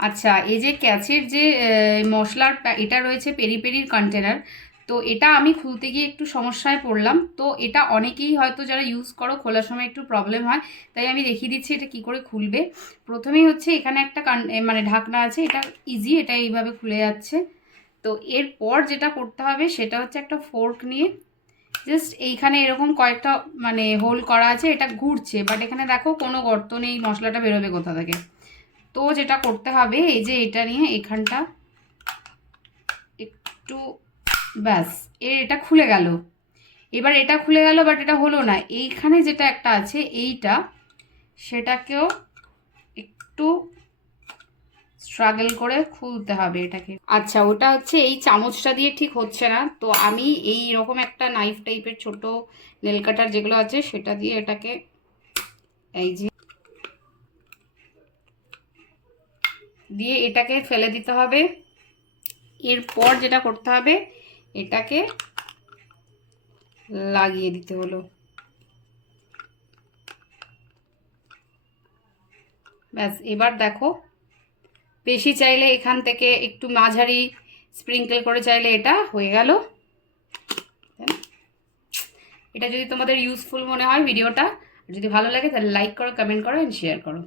আচ্ছা, এই যে ক্যাচের যে মশলাটা, এটা রয়েছে পেরি পেরির কন্টেনার। তো এটা আমি খুলতে গিয়ে একটু সমস্যায় পড়লাম। তো এটা অনেকেই হয়তো যারা ইউজ করো খোলার সময় একটু প্রবলেম হয়, তাই আমি দেখিয়ে দিচ্ছি এটা কি করে খুলবে। প্রথমেই হচ্ছে এখানে একটা মানে ঢাকনা আছে, এটা ইজি, এটা এইভাবে খুলে যাচ্ছে। তো এরপর যেটা করতে হবে সেটা হচ্ছে একটা ফোর্ক নিয়ে জাস্ট এইখানে এরকম কয়েকটা মানে হোল করা আছে, এটা ঘুরছে, বাট এখানে দেখো কোনো গর্ত নেই, মশলাটা বেরোবে কোথা থেকে। তো যেটা করতে হবে, এই যে এটা নিয়ে এখানটা একটু, ব্যাস, এটা খুলে গেল। এবার এটা খুলে গেল, বাট এটা হলো না। এইখানে যেটা একটা আছে এইটা, সেটাকেও একটু স্ট্রাগল করে খুলতে হবে এটাকে। আচ্ছা, ওটা হচ্ছে এই চামচটা দিয়ে ঠিক হচ্ছে না, তো আমি এই রকম একটা নাইফ টাইপের ছোট নেল কাটার যেগুলো আছে সেটা দিয়ে এটাকে এই যে দিয়ে এটাকে ফেলে দিতে হবে। এরপর যেটা করতে হবে, এটাকে লাগিয়ে দিতে হলো। ব্যাস, এবার দেখো, বেশি চাইলে এখান থেকে একটু মাঝারি স্প্রিঙ্কেল করে চাইলে এটা হয়ে গেল। এটা যদি তোমাদের ইউজফুল মনে হয় ভিডিওটা, যদি ভালো লাগে তাহলে লাইক করো, কমেন্ট করো এন্ড শেয়ার করো।